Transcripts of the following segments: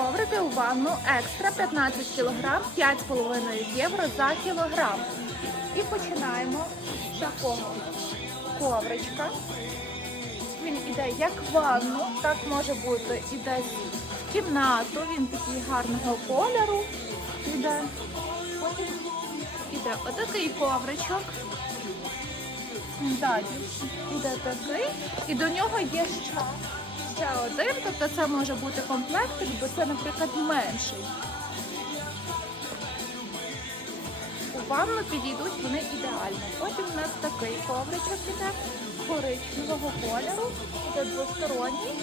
коврики у ванну екстра 15 кг, 5,5 євро за кілограм. І починаємо з такого ковричка. Він іде як в ванну, так може бути і десь в кімнату. Він такий гарного кольору. Іде. Іде отакий ковричок. Далі іде такий. І до нього є ще, ще один. Тобто це може бути комплект, бо це, наприклад, менший. У ванну підійдуть вони ідеально. Потім у нас такий ковричок іде коричневого кольору, іде двосторонній,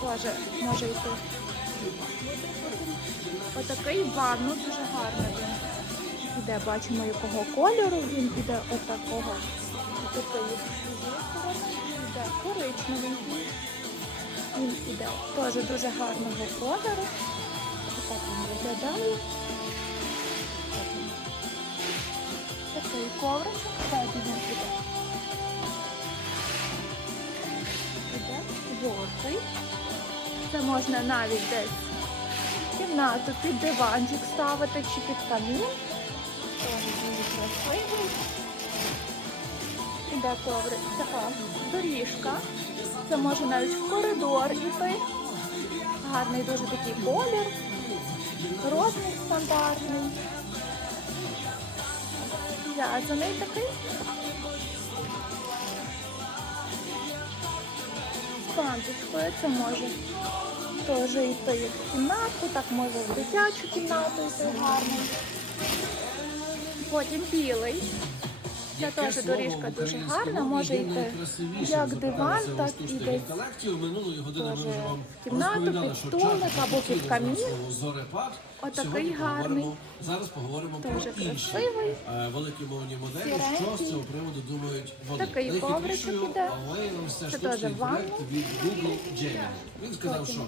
теж може йти. Отакий ванну дуже гарний він. Іде, бачимо, якого кольору він іде отакого. Такий з Він іде теж дуже гарного кольору. Отак він виглядає. Такий ковричок, далі він іде. Іде жовтий. Це можна навіть десь в кімнату під диванчик ставити чи під камін. Теж дуже красивий. Іде коврик, така доріжка. Це може навіть в коридор іти. Гарний дуже такий колір. Розмір стандартний. В'язаний такий. З це може теж йти в кімнатку, так може в дитячу кімнату йти гарно. Потім білий. Це теж доріжка дуже гарна, може йти як диван, так і десь Теж в кімнату, під столик або під камін. Отакий гарний. Зараз поговоримо Дуже про інші красивий. е, великі мовні моделі. Що з цього приводу думають вони? Такий ковричок іде. Це теж ванна. Він сказав, що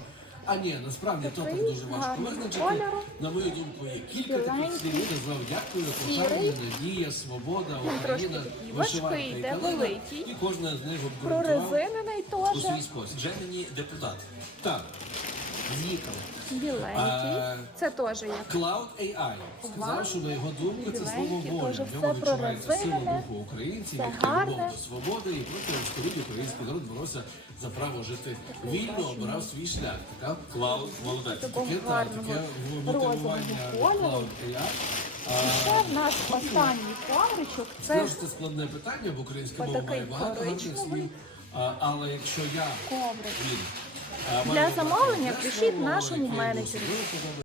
а ні, насправді то так дуже важко визначити. На мою думку, є кілька таких слів. Він назвав дякую, кохання, надія, свобода, Україна, вишиванка і калина. великий. І кожна з них обґрунтував прорезинений у свій спосіб. Джеміні депутат. Так, з'їхали. біленький. Це теж як Cloud AI сказав, що на його думку це слово воля. В ньому відчувається сила духу українців, які любов до свободи і протягом століть український народ боровся за право жити вільно, обирав свій шлях. Така Клауд молодець. таке, так, таке мотивування. Cloud AI. Ще в нас останній ковричок. Це це складне питання, бо українська мова має багато гарних слів. Але якщо я коврик. він Для замовлення пишіть нашому менеджеру.